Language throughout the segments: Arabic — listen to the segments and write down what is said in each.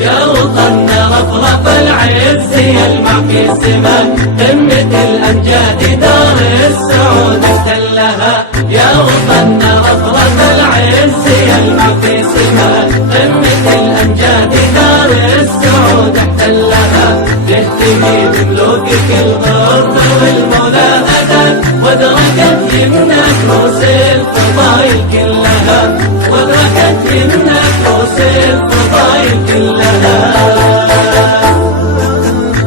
يا وطننا رفرف العز يلمع في سماء قمة الأمجاد دار السعود احتلها. يا وطننا رفرف العز يلمع في سماء قمة الأمجاد دار السعود احتلها. تهتمي بملوكك الغر والمناهدة وادركت يمنا كروس الفضايل كلها، وادركت يمنا كروس الفضايل كلها.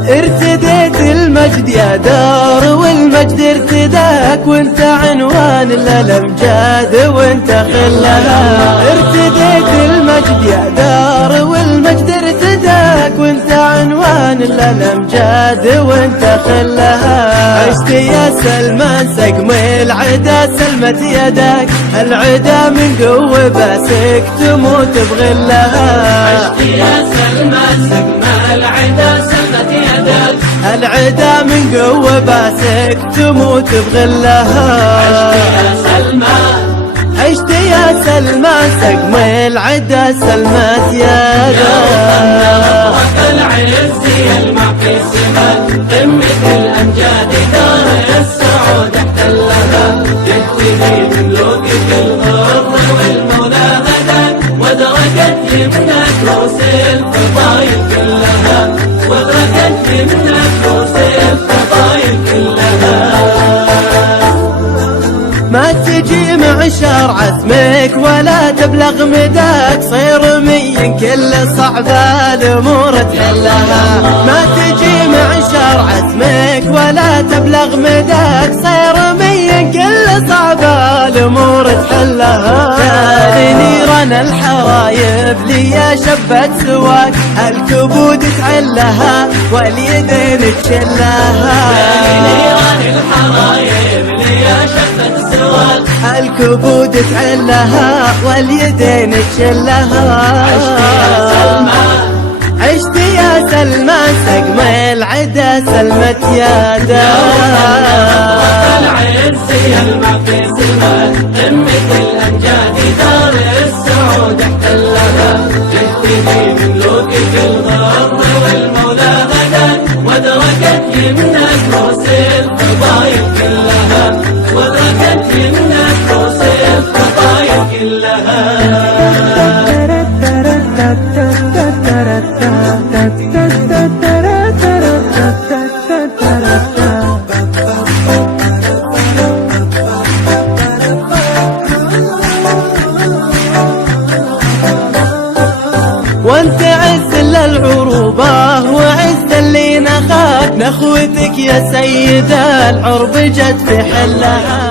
ارتديت المجد يا دار والمجد ارتداك وانت عنوان للامجاد وانت خلها. ارتديت المجد يا دار والمجد ارتداك وانت عنوان للامجاد وانت خلها. عشت يا سلمان سقم العدا سلمت يدك، العدا من قوة باسك تموت بغلها. عشت يا سلمان سقم العدا سلمت يدك، العدا من قوة باسك تموت بغلها. عشت يا سلمان، عشت يا سلمان سقم العدا سلمت يدك. يا وطننا رفرف العز يلمع في سماء قمة الأمجاد دار السعود احتلها. تهتدي بملوكك الغر والمناهدة وادركت يمنا كروس الفضايل كلها، وادركت يمنا كروس الفضايل كلها. ما تجي معشر عزمك ولا تبلغ مداك، صير مين كل صعبة الأمور تحلها. ما تجي معشر عزمك ولا تبلغ مداك، صير مين كل صعبة الأمور تحلها. تالي نيران الحرايب لي شبت سواك، الكبود تعلها واليدين تشلها. تالي نيران الحرايب لي شبت سواك، الكبود تعلها واليدين تشلها. عشت يا سلمان، عشت يا سلمان سقم العدا سلمت يدك. يا وطننا رفرف العز يلمع في سماء قمة الأمجاد دار السعود احتلها. تهتدي بملوكك الغر والمناهدة وادركت يمنا كروس الفضايل كلها، وادركت يمنا كروس الفضايل كلها. وانت عز للعروبة وعز اللي نخاك، نخوتك يا سيدة العرب جت في حلها.